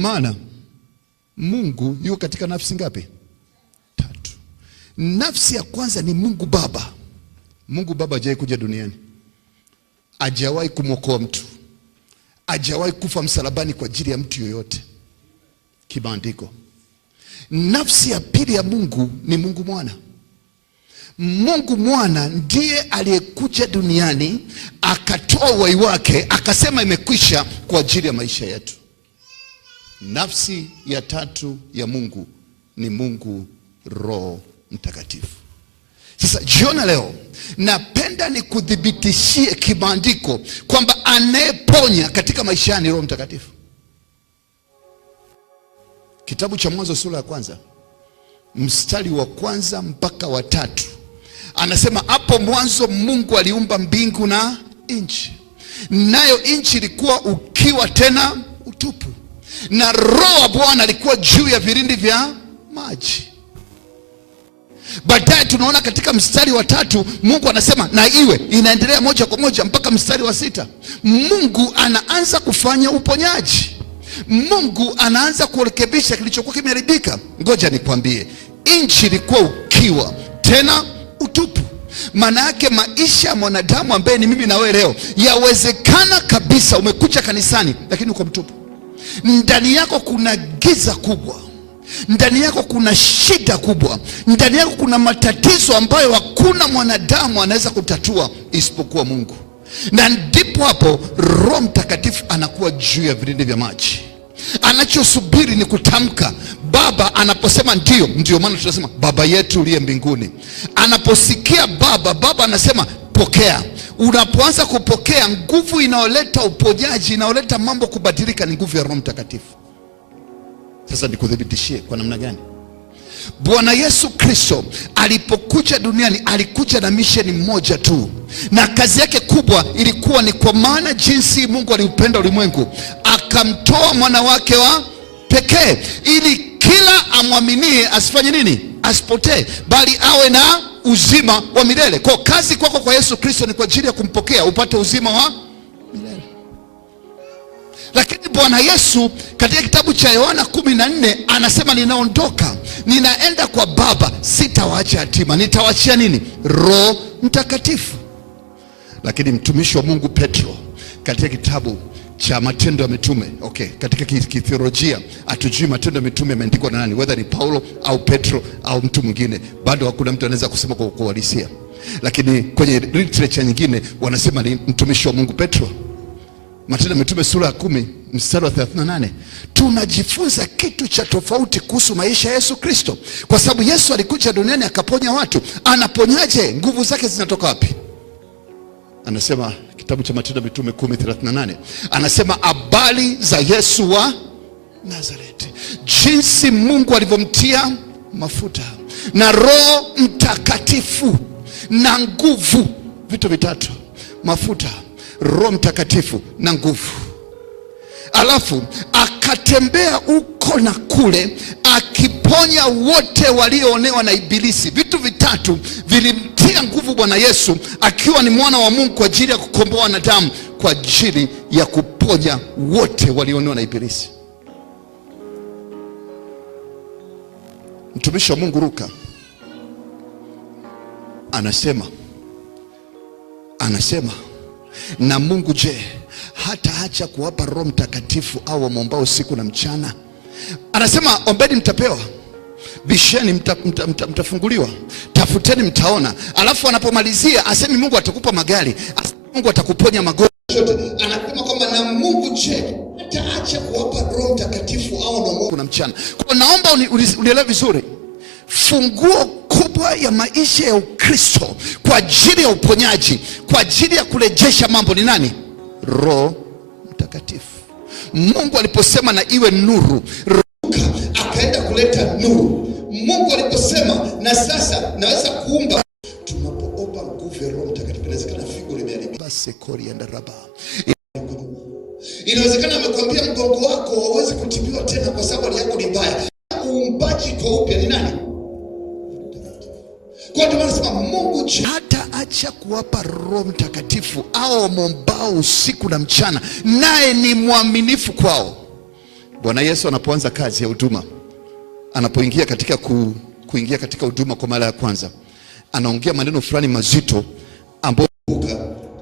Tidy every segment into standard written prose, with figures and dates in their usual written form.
Maana Mungu yuko katika nafsi ngapi? Tatu. Nafsi ya kwanza ni Mungu Baba. Mungu Baba hajawahi kuja duniani, hajawahi kumwokoa mtu, hajawahi kufa msalabani kwa ajili ya mtu yoyote kimaandiko. Nafsi ya pili ya Mungu ni Mungu Mwana. Mungu Mwana ndiye aliyekuja duniani akatoa uhai wake akasema imekwisha kwa ajili ya maisha yetu. Nafsi ya tatu ya Mungu ni Mungu Roho Mtakatifu. Sasa jiona leo napenda nikudhibitishie kimaandiko kwamba anayeponya katika maisha ni Roho Mtakatifu. Kitabu cha Mwanzo sura ya kwanza mstari wa kwanza mpaka wa 3 anasema, hapo mwanzo Mungu aliumba mbingu na nchi, nayo nchi ilikuwa ukiwa tena utupu, na Roho wa Bwana alikuwa juu ya vilindi vya maji. Baadaye tunaona katika mstari wa 3 Mungu anasema na iwe. Inaendelea moja kwa moja mpaka mstari wa 6. Mungu anaanza kufanya uponyaji. Mungu anaanza kurekebisha kilichokuwa kimeharibika. Ngoja nikwambie, nchi ilikuwa ukiwa tena utupu. Maana yake maisha ya mwanadamu ambaye ni mimi na wewe leo, yawezekana kabisa umekuja kanisani lakini uko mtupu. Ndani yako kuna giza kubwa, ndani yako kuna shida kubwa, ndani yako kuna matatizo ambayo hakuna mwanadamu anaweza kutatua isipokuwa Mungu. Na ndipo hapo Roho Mtakatifu anakuwa juu ya vilindi vya maji. Anachosubiri ni kutamka. Baba anaposema ndio, ndio maana tunasema Baba yetu uliye mbinguni. Anaposikia Baba anasema pokea. Unapoanza kupokea, nguvu inaoleta uponyaji, inaoleta mambo kubadilika, ni nguvu ya Roho Mtakatifu. Sasa nikudhibitishie kwa namna gani? Bwana Yesu Kristo alipokuja duniani alikuja na misheni moja tu, na kazi yake kubwa ilikuwa ni kwa maana jinsi Mungu aliupenda ulimwengu akamtoa mwana wake wa pekee, ili kila amwaminie asifanye nini? Asipotee, bali awe na uzima wa milele. Kwa kazi kwako kwa Yesu Kristo ni kwa ajili ya kumpokea upate uzima wa milele. Lakini Bwana Yesu katika kitabu cha Yohana 14 anasema, ninaondoka, ninaenda kwa Baba, sitawaacha yatima, nitawaachia nini? Roho Mtakatifu. Lakini mtumishi wa Mungu Petro katika kitabu cha Matendo ya Mitume, katika kitheolojia hatujui Matendo ya Mitume yameandikwa na nani, whether ni Paulo au Petro au mtu mwingine, bado hakuna mtu anaweza kusema kwa uhalisia. Lakini kwenye literature nyingine wanasema ni mtumishi wa Mungu Petro. Matendo ya Mitume sura ya 10 mstari wa 38. Tunajifunza kitu cha tofauti kuhusu maisha ya Yesu Kristo, kwa sababu Yesu alikuja duniani akaponya watu. Anaponyaje? Nguvu zake zinatoka wapi? Anasema kitabu cha Matendo ya Mitume 10:38, anasema habari za Yesu wa Nazareti, jinsi Mungu alivyomtia mafuta na Roho Mtakatifu na nguvu. Vitu vitatu: mafuta, Roho Mtakatifu na nguvu. Alafu akatembea huko na kule akiponya wote walioonewa na ibilisi. Vitu vitatu vilimtia nguvu Bwana Yesu akiwa ni mwana wa Mungu kwa ajili ya kukomboa wanadamu, kwa ajili ya kuponya wote walioonewa na ibilisi. Mtumishi wa Mungu Luka anasema na Mungu je, hata acha kuwapa Roho Mtakatifu au wamwombao usiku na mchana? Anasema ombeni mtapewa, bisheni mtafunguliwa, tafuteni mtaona. Alafu anapomalizia asemi Mungu atakupa magari, Mungu atakuponya magonjwa yote. Anasema kwamba na Mungu je, hata acha kuwapa Roho Mtakatifu au wamwombao na mchana. Kwa naomba unielewe vizuri. Funguo kubwa ya maisha ya Ukristo kwa ajili ya uponyaji, kwa ajili ya kurejesha mambo ni nani? Roho Mtakatifu. Mungu aliposema na iwe nuru, akaenda kuleta nuru. Mungu aliposema na sasa naweza kuumba, tunapoomba nguvu ya Roho Mtakatifu inawezekana figo limeharibika, sekori enda raba. Inawezekana amekwambia mgongo wako hauwezi kutibiwa tena kwa sababu hali yako ni mbaya. Uumbaji kwa upya ni nani? Kwa ndio anasema Mungu hata acha kuwapa Roho Mtakatifu au wamwombao usiku na mchana, naye ni mwaminifu kwao. Bwana Yesu anapoanza kazi ya huduma, anapoingia katika kuingia katika huduma kwa mara ya kwanza, anaongea maneno fulani mazito ambayo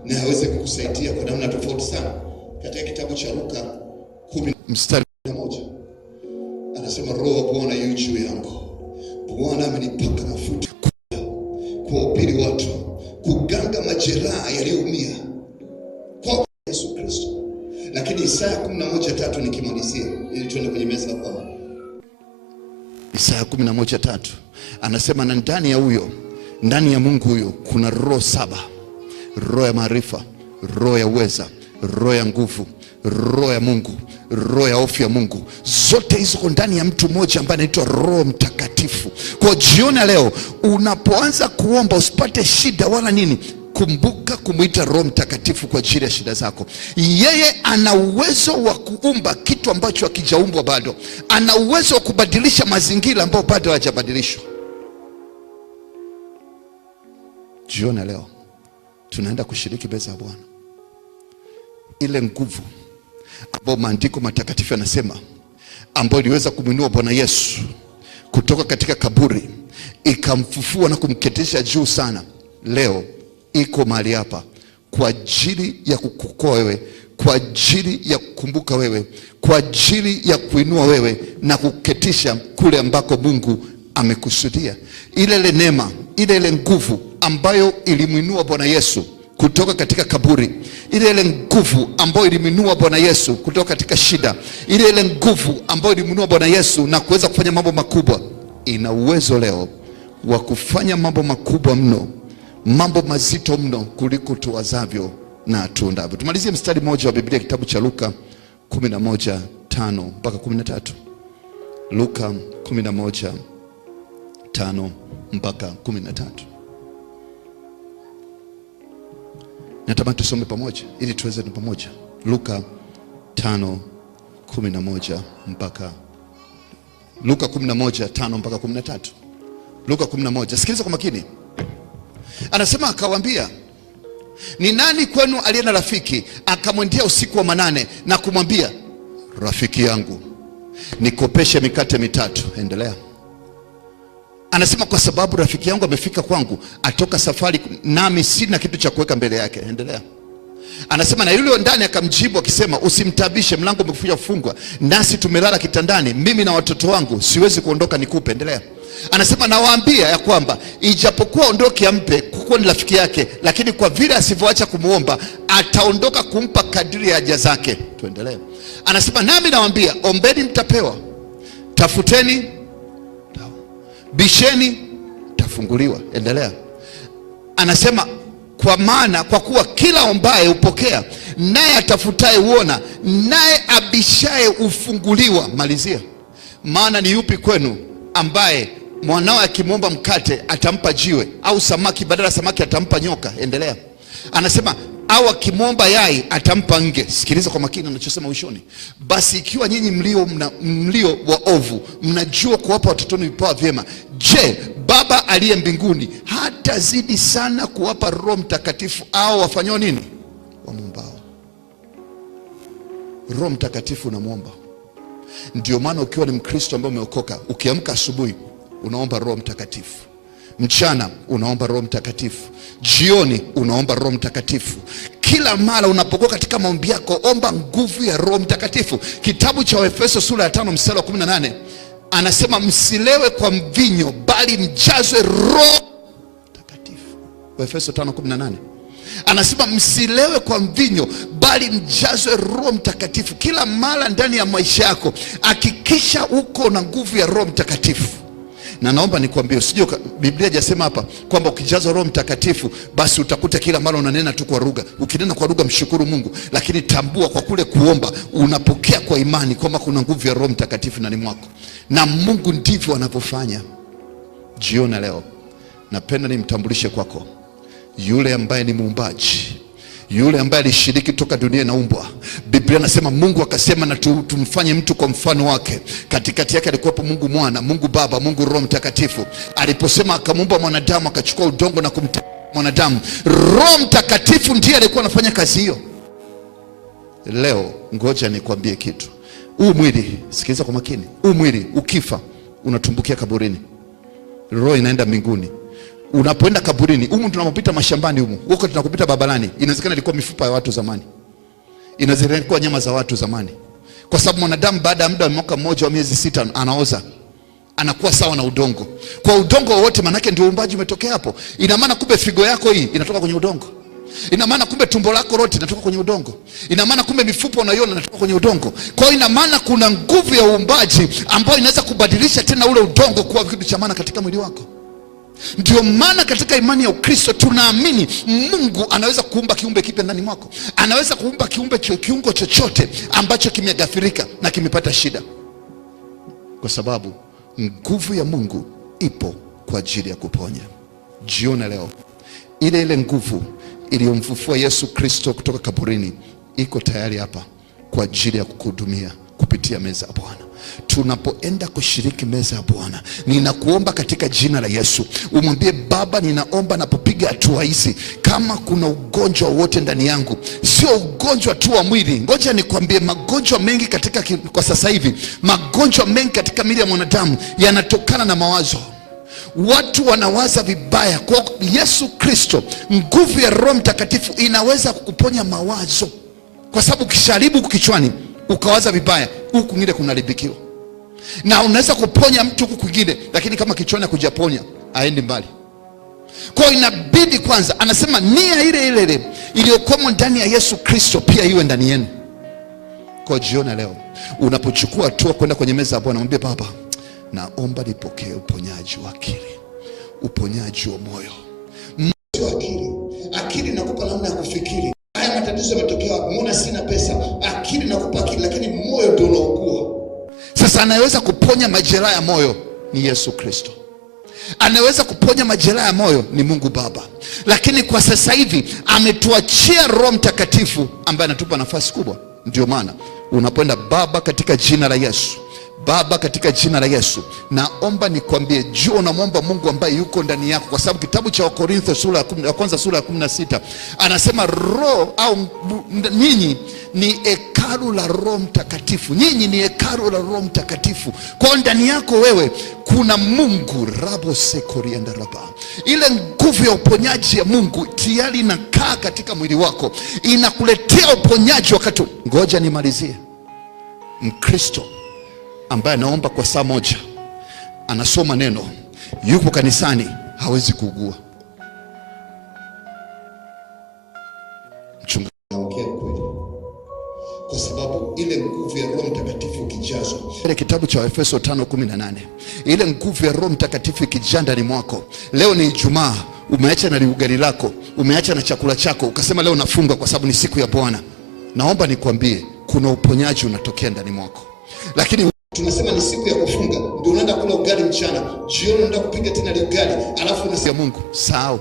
na hawezi kukusaidia kwa namna tofauti sana. Katika kitabu cha Luka 10 mstari 1 anasema, Roho wa Bwana yu juu yangu, Bwana amenipaka mafuta kuwahubiri watu, kuganga majeraha yaliyoumia kwa Yesu Kristo. Lakini Isaya 11:3 nikimalizia ili tuende kwenye meza ya Bwana. Isaya 11:3 anasema, na ndani ya huyo, ndani ya Mungu huyo kuna roho 7: roho ya maarifa, roho ya uweza, roho ya nguvu, roho ya Mungu, roho ya hofu ya Mungu. Zote hizo kwa ndani ya mtu mmoja ambaye anaitwa Roho Mtakatifu. Kwa jioni leo unapoanza kuomba usipate shida wala nini, kumbuka kumuita Roho Mtakatifu kwa ajili ya shida zako. Yeye ana uwezo wa kuumba kitu ambacho hakijaumbwa bado. Ana uwezo wa kubadilisha mazingira ambayo bado hayajabadilishwa. Jioni leo tunaenda kushiriki meza ya Bwana. Ile nguvu ambayo maandiko matakatifu yanasema, ambayo iliweza kumwinua Bwana Yesu kutoka katika kaburi, ikamfufua na kumketisha juu sana, leo iko mahali hapa kwa ajili ya kukukoa wewe, kwa ajili ya kukumbuka wewe, kwa ajili ya kuinua wewe na kuketisha kule ambako Mungu amekusudia. Ile neema, ile nguvu ambayo ilimwinua Bwana Yesu kutoka katika kaburi, ile nguvu ambayo ilimwinua Bwana Yesu kutoka katika shida, ile nguvu ambayo ilimwinua Bwana Yesu na kuweza kufanya mambo makubwa, ina uwezo leo wa kufanya mambo makubwa mno, mambo mazito mno kuliko tuwazavyo na tuondavyo. Tumalizie mstari mmoja wa Biblia, kitabu cha Luka 11:5 mpaka 13. Luka 11:5 mpaka 13. Natamani tusome pamoja ili tuweze pamoja. Luka 5:11 mpaka Luka 11:5 mpaka 13. Luka 11. Sikiliza kwa makini. Anasema, akawaambia, ni nani kwenu aliye na rafiki akamwendea usiku wa manane na kumwambia, rafiki yangu nikopeshe mikate 3. Endelea. Anasema, kwa sababu rafiki yangu amefika kwangu, atoka safari, nami sina kitu cha kuweka mbele yake. Endelea. Anasema, na yule ndani akamjibu akisema, usimtabishe, mlango umekwisha kufungwa, nasi tumelala kitandani, mimi na watoto wangu, siwezi kuondoka nikupe. Endelea. Anasema, nawaambia ya kwamba ijapokuwa ondoke ampe, kuwa ni rafiki yake, lakini kwa vile asivyoacha kumuomba, ataondoka kumpa kadiri ya haja zake. Tuendelee. Anasema, nami nawaambia, ombeni mtapewa, tafuteni, bisheni tafunguliwa. Endelea. Anasema, kwa maana kwa kuwa kila ombaye upokea, naye atafutaye uona, naye abishaye ufunguliwa. Malizia. Maana ni yupi kwenu ambaye mwanao akimwomba mkate atampa jiwe, au samaki badala ya samaki atampa nyoka? Endelea. Anasema, au akimwomba yai atampa nge. Sikiliza kwa makini anachosema mwishoni. Basi ikiwa nyinyi mlio waovu mnajua kuwapa watoto vipawa vyema, je, Baba aliye mbinguni hatazidi sana kuwapa Roho Mtakatifu au wafanyao nini? Wamuombao. Roho Mtakatifu unamwomba. Ndio maana ukiwa ni Mkristo ambaye umeokoka, ukiamka asubuhi unaomba Roho Mtakatifu, mchana unaomba Roho Mtakatifu, jioni unaomba Roho Mtakatifu. Kila mara unapokuwa katika maombi yako, omba nguvu ya Roho Mtakatifu. Kitabu cha Efeso sura ya 5 mstari wa 18 anasema, msilewe kwa mvinyo, bali mjazwe Roho Mtakatifu. Efeso 5:18 anasema, msilewe kwa mvinyo, bali mjazwe Roho Mtakatifu. Kila mara ndani ya maisha yako hakikisha uko na nguvu ya Roho Mtakatifu. Na naomba nikwambie, usije Biblia hajasema hapa kwamba ukijazwa Roho Mtakatifu basi utakuta kila mara unanena tu kwa lugha. Ukinena kwa lugha mshukuru Mungu, lakini tambua kwa kule kuomba unapokea kwa imani kwamba kuna nguvu ya Roho Mtakatifu ndani mwako. Na Mungu ndivyo anavyofanya. Jioni leo napenda nimtambulishe kwako yule ambaye ni muumbaji, yule ambaye alishiriki toka dunia inaumbwa. Biblia nasema Mungu akasema na tumfanye mtu kwa mfano wake. Katikati yake alikuwepo Mungu Mwana, Mungu Baba, Mungu Roho Mtakatifu. Aliposema akamuumba mwanadamu, akachukua udongo na kumtengeneza mwanadamu. Roho Mtakatifu ndiye alikuwa anafanya kazi hiyo. Leo ngoja nikwambie kitu. huu mwili, sikiliza kwa makini, huu mwili ukifa unatumbukia kaburini, roho inaenda mbinguni. Unapoenda kaburini, humu tunapopita mashambani, huko tunakopita barabarani, inawezekana ilikuwa mifupa ya watu zamani, inawezekana ilikuwa nyama za watu zamani, kwa sababu mwanadamu baada ya muda wa mwaka mmoja wa miezi 6 anaoza, anakuwa sawa na udongo. Kwa udongo wote, manake ndio uumbaji umetokea hapo. Ina maana kumbe figo yako hii inatoka kwenye udongo. Ina maana kumbe tumbo lako lote linatoka kwenye udongo. Ina maana kumbe mifupa unaiona inatoka kwenye udongo. Kwa hiyo ina maana kuna nguvu ya uumbaji ambayo inaweza kubadilisha tena ule udongo kuwa kitu cha maana katika mwili wako. Ndio maana katika imani ya Ukristo tunaamini Mungu anaweza kuumba kiumbe kipya ndani mwako. Anaweza kuumba kiungo chochote ambacho kimeghafirika na kimepata shida, kwa sababu nguvu ya Mungu ipo kwa ajili ya kuponya. Jioni leo, ile nguvu iliyomfufua Yesu Kristo kutoka kaburini iko tayari hapa kwa ajili ya kukuhudumia kupitia meza ya Bwana. Tunapoenda kushiriki meza ya Bwana, ninakuomba katika jina la Yesu umwambie Baba, ninaomba napopiga hatua hizi, kama kuna ugonjwa wote ndani yangu, sio ugonjwa tu wa mwili. Ngoja nikwambie, magonjwa mengi kwa sasa hivi, magonjwa mengi katika mwili ya mwanadamu yanatokana na mawazo. Watu wanawaza vibaya. Kwa Yesu Kristo, nguvu ya Roho Mtakatifu inaweza kukuponya mawazo, kwa sababu ukisharibu kichwani ukawaza vibaya, huku kwingine kunaharibikiwa. Na unaweza kuponya mtu huku kwingine, lakini kama kichwani hakujaponya haendi mbali. Kwa hiyo inabidi kwanza, anasema nia ile iliyokuwa ndani ya Yesu Kristo pia iwe ndani yenu. Kwa jioni leo unapochukua hatua kwenda kwenye meza ya Bwana, mwambie Baba, naomba nipokee uponyaji wa akili, uponyaji wa moyo. Akili nakupa namna ya kufikiri. Haya matatizo yametokea wapi? Mbona sina pesa? Akili nakupa akili, lakini moyo ndio unaokuwa. Sasa anaweza kuponya majeraha ya moyo ni Yesu Kristo. Anaweza kuponya majeraha ya moyo ni Mungu Baba. Lakini kwa sasa hivi ametuachia Roho Mtakatifu ambaye anatupa nafasi kubwa. Ndio maana unapoenda, Baba, katika jina la Yesu, Baba, katika jina la Yesu, naomba nikwambie, jua unamwomba Mungu ambaye yuko ndani yako, kwa sababu kitabu cha Wakorintho sura ya kwanza sura ya 16 anasema roho au nyinyi ni hekalu la Roho Mtakatifu. Nyinyi ni hekalu la Roho Mtakatifu. Kwa ndani yako wewe kuna Mungu. Rabo sekorienda raba. Ile nguvu ya uponyaji ya Mungu tayari inakaa katika mwili wako, inakuletea uponyaji wakati. Ngoja nimalizie. Mkristo ambaye anaomba kwa saa moja, anasoma neno, yuko kanisani, hawezi kuugua. Mchungaji anaongea kweli, kwa sababu ile nguvu ya Roho Mtakatifu ikijazwa. Ile kitabu cha Efeso 5:18, ile nguvu ya Roho Mtakatifu ikijaa ndani mwako. Leo ni Ijumaa, umeacha na ugali lako, umeacha na chakula chako, ukasema leo nafunga kwa sababu ni siku ya Bwana. Naomba nikwambie, kuna uponyaji unatokea ndani mwako. Lakini tunasema ni siku ya kufunga, ndio unaenda kula ugali mchana, jioni unaenda kupiga tena ile ugali, alafu unasema Mungu sahau.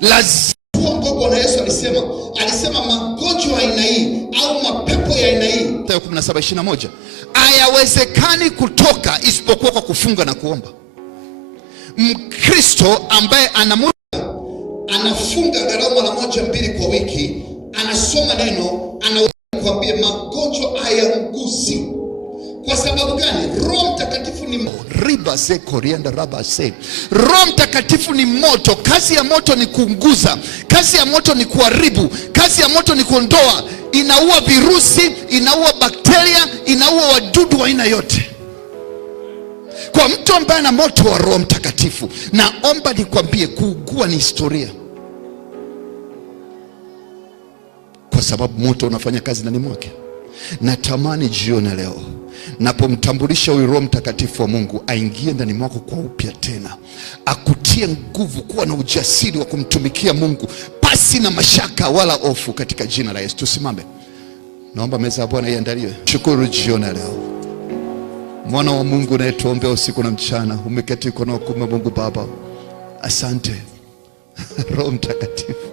Lazima Bwana Yesu alisema magonjwa aina hii au mapepo ya aina hii, Mathayo 17:21, hayawezekani kutoka isipokuwa kwa kufunga na kuomba. Mkristo ambaye anafunga angalau mara moja 2 kwa wiki, anasoma neno, anakuambia magonjwa hayamgusi. Kwa sababu gani? Roho Mtakatifu ni riba se korianda raba se. Roho Mtakatifu ni moto. Kazi ya moto ni kuunguza, kazi ya moto ni kuharibu, kazi ya moto ni kuondoa. Inaua virusi, inaua bakteria, inaua wadudu wa aina yote. Kwa mtu ambaye ana moto wa Roho Mtakatifu, naomba nikwambie, kuugua ni historia, kwa sababu moto unafanya kazi ndani mwake. Natamani jioni leo napomtambulisha huyu Roho Mtakatifu wa Mungu aingie ndani mwako kwa upya tena, akutie nguvu, kuwa na ujasiri wa kumtumikia Mungu pasi na mashaka wala hofu, katika jina la Yesu. Tusimame, naomba meza ya Bwana iandaliwe. Shukuru jioni leo, mwana wa Mungu unayetuombea usiku na mchana, umeketi mkono wa kuume Mungu Baba. Asante Roho Mtakatifu,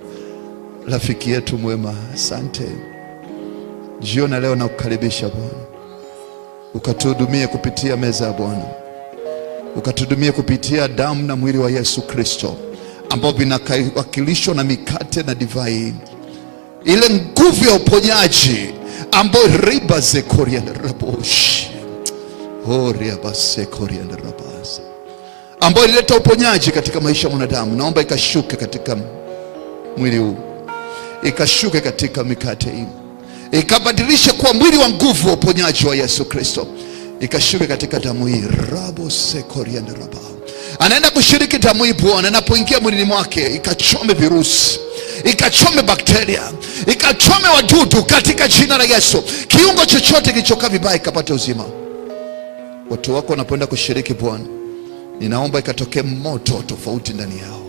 rafiki yetu mwema, asante. Jioni leo nakukaribisha Bwana, ukatuhudumie kupitia meza ya Bwana, ukatuhudumie kupitia damu na mwili wa Yesu Kristo ambao vinawakilishwa na mikate na divai. ile nguvu ya uponyaji ambayo riba ze korianda raboshi horia base korianda rabasa, ambayo ileta uponyaji katika maisha ya mwanadamu, naomba ikashuke katika mwili huu, ikashuke katika mikate hii, ikabadilishe kuwa mwili wa nguvu wa uponyaji wa Yesu Kristo, ikashuke katika damu hii rabo se korianda rabasa. Anaenda kushiriki damu hii Bwana, anapoingia mwilini mwake ikachome virusi, ikachome bakteria, ikachome wadudu katika jina la Yesu. Kiungo chochote kilichokaa vibaya ikapate uzima. Watu wako wanapoenda kushiriki Bwana, ninaomba ikatokee moto tofauti ndani yao,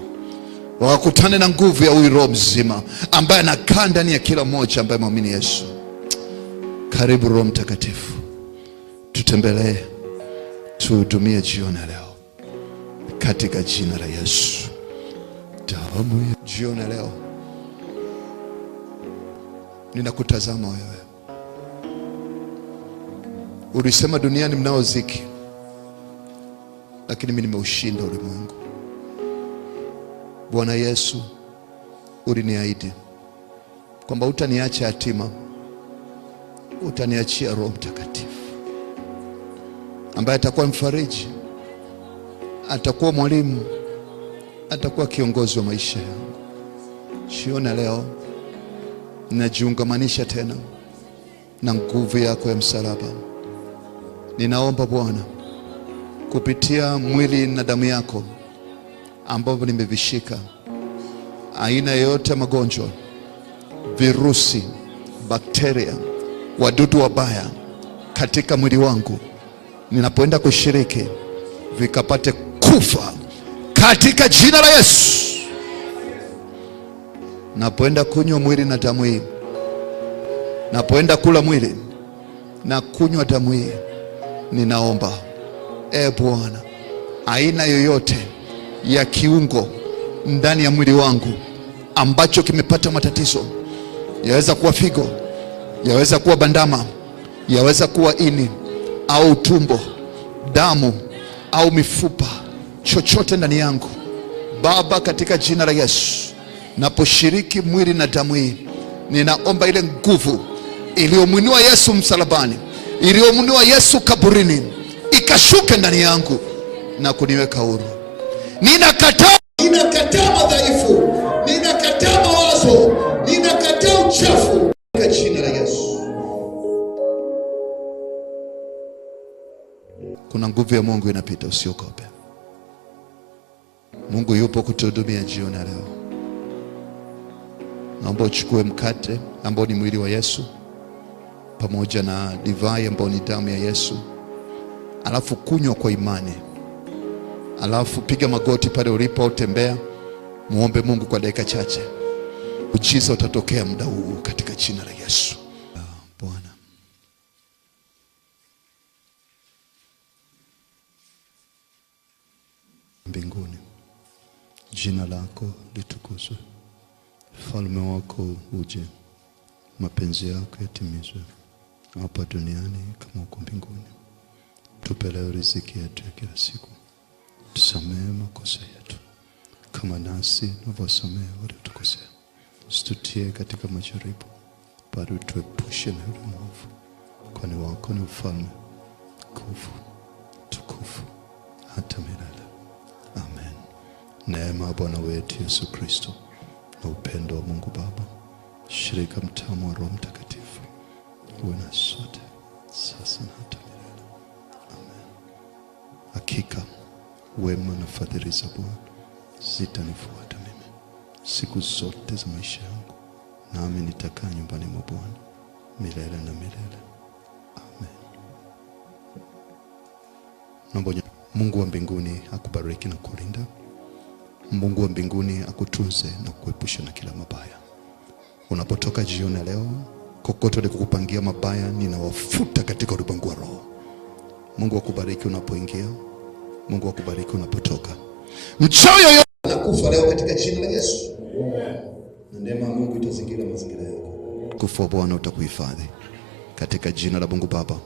wakutane na nguvu ya huyu Roho mzima ambaye anakaa ndani ya kila mmoja ambaye muamini Yesu. Karibu Roho Mtakatifu, tutembelee, tuhudumie jioni leo katika jina la Yesu. Damu ya jioni leo, ninakutazama wewe. Ulisema duniani mnao dhiki, lakini mimi nimeushinda ulimwengu. Bwana Yesu, uliniahidi kwamba utaniacha yatima, utaniachia Roho Mtakatifu ambaye atakuwa mfariji, atakuwa mwalimu, atakuwa kiongozi wa maisha yangu. Jioni leo ninajiungamanisha tena na nguvu yako ya msalaba. Ninaomba Bwana, kupitia mwili na damu yako ambavyo nimevishika, aina yoyote ya magonjwa, virusi, bakteria, wadudu wabaya katika mwili wangu, ninapoenda kushiriki vikapate kufa katika jina la Yesu. Napoenda kunywa mwili na damu hii, napoenda kula mwili na kunywa damu hii, ninaomba Bwana, aina yoyote ya kiungo ndani ya mwili wangu ambacho kimepata matatizo, yaweza kuwa figo, yaweza kuwa bandama, yaweza kuwa ini au tumbo, damu au mifupa, chochote ndani yangu Baba, katika jina la Yesu, naposhiriki mwili na damu hii, ninaomba ile nguvu iliyomwinua Yesu msalabani, iliyomwinua Yesu kaburini, ikashuke ndani yangu na kuniweka huru. Ninakataa madhaifu, ninakataa mawazo, ninakataa uchafu katika jina la Yesu. Kuna nguvu ya Mungu inapita, usiogope. Mungu yupo kutuhudumia jioni leo. Naomba uchukue mkate ambao ni mwili wa Yesu pamoja na divai ambao ni damu ya Yesu, alafu kunywa kwa imani, alafu piga magoti pale ulipo, tembea, muombe Mungu kwa dakika chache. Ujiza utatokea muda huu katika jina la Yesu. Bwana mbinguni, jina lako litukuzwe, falme wako uje, mapenzi yako yatimizwe hapa duniani kama huko mbinguni. Tupe leo riziki yetu ya kila siku, tusamehe makosa yetu kama nasi tunavyosamehe waliotukosea, usitutie katika majaribu, bali tuepushe na yule mwovu, kwani wako ni ufalme, nguvu, tukufu hata milele. Amen. Neema ya Bwana wetu Yesu Kristo na upendo wa Mungu Baba, shirika mtamu wa Roho Mtakatifu uwe na sote sasa na hata milele. Amen. Hakika wema na fadhili za Bwana zitanifuata mimi siku zote za maisha yangu, nami nitakaa nyumbani mwa Bwana milele na milele. Amen. Naomba Mungu wa mbinguni akubariki na kulinda. Mungu wa mbinguni akutunze na kuepusha na kila mabaya. Unapotoka jioni leo, kokote alikukupangia mabaya, ninawafuta katika ulimwengu wa roho. Mungu akubariki unapoingia, Mungu akubariki unapotoka. Mchawi yoyote anakufa leo katika jina la Yesu. Na neema ya Mungu itazingira mazingira yako. Kufa Bwana utakuhifadhi katika jina la Mungu Baba,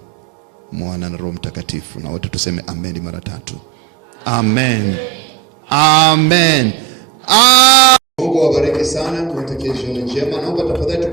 Mwana na Roho Mtakatifu. Na wote tuseme amen mara tatu. Amen. Amen. Amen. Mungu awabariki sana, niwatakie jioni njema. Naomba tafadhali